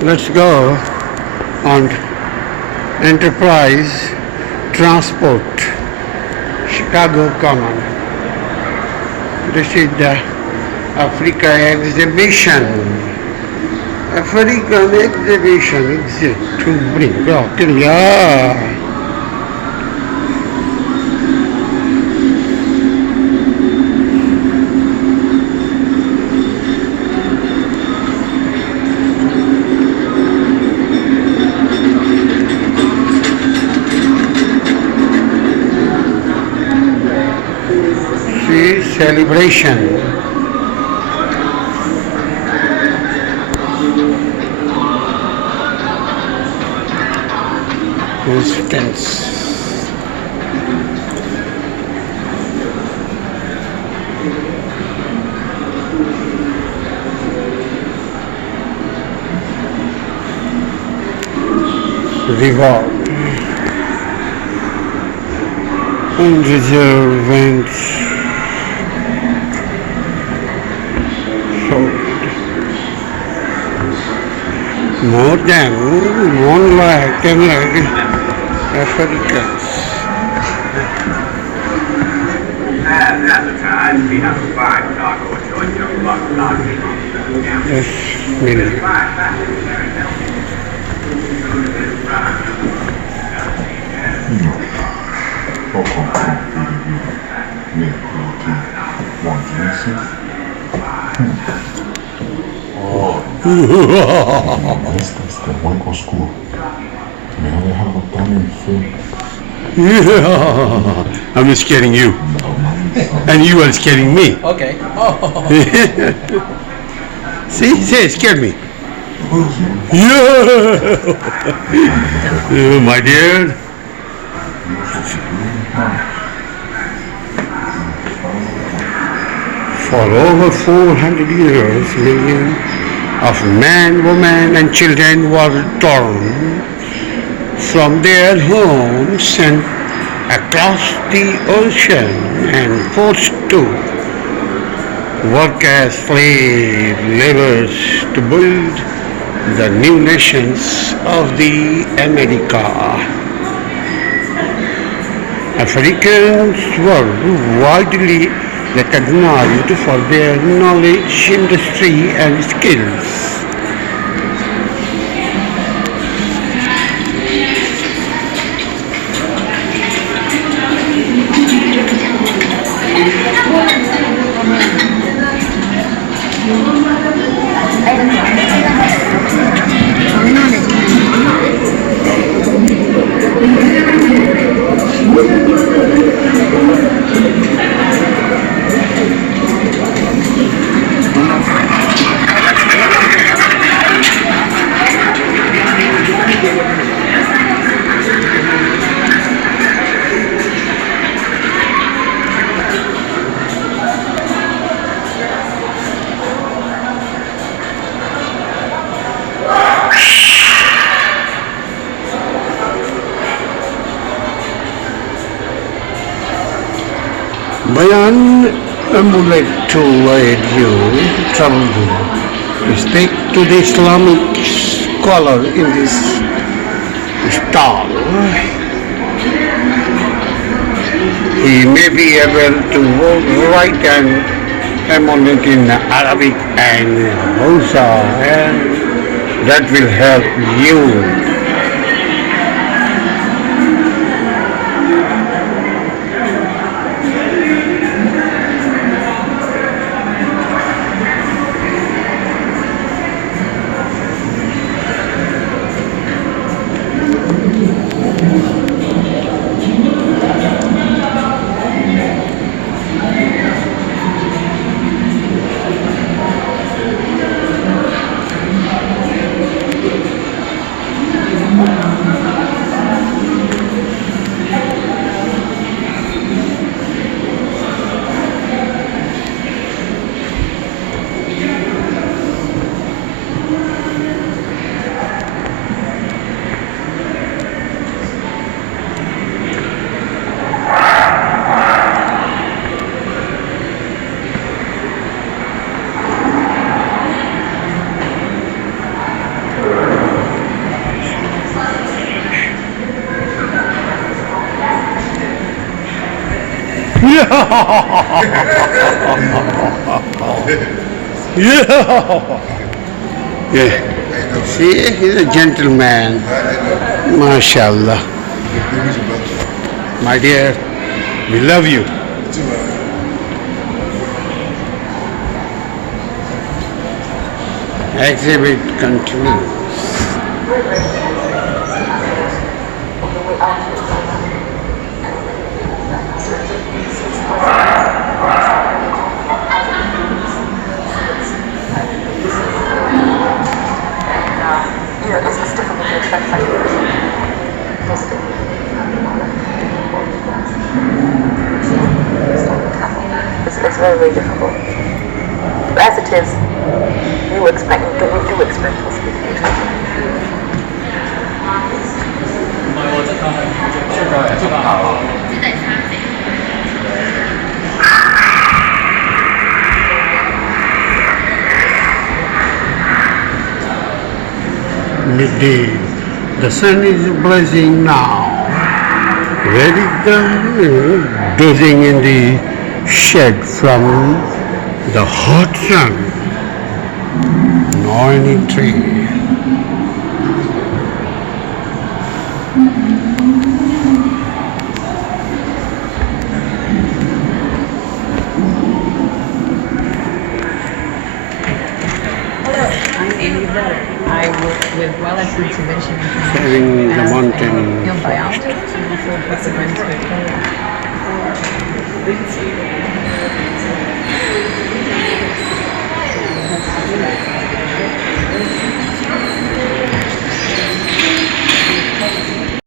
Let's go on Enterprise Transport, Chicago Common. This is the Africa exhibition. African exhibition exists to bring rock in here. Celebration. Resistance. Revolve. Unreserved. More than 1 lakh Africans. Yes, million. Este hueco oscuro. Me ha dejado tan enfermo. Yeah, I'm scaring you. And you are scaring me. Okay. See, say, scared me. Yeah. My dear. For over 400 years, millions of men, women, and children were torn from their homes and across the ocean and forced to work as slave laborers to build the new nations of the America. Africans were widely recognized for their knowledge, industry, and skills. Bayan amulet to aid you travel to speak to the Islamic scholar in this stall. He may be able to write an amulet in Arabic and Hausa, and that will help you. Yeah. Yeah. See, he's a gentleman. MashaAllah. My dear, we love you. Exhibit continues. It's difficult to expect it's very, very difficult. But as it is, we do expect possibility. 记得擦嘴。 Midday. The sun is blazing now. Ready dozing in the shed from the hot sun. No any tree. I'm Amy Bell. I work with wildlife conservation Saving the mountain. field biologist and also consequence with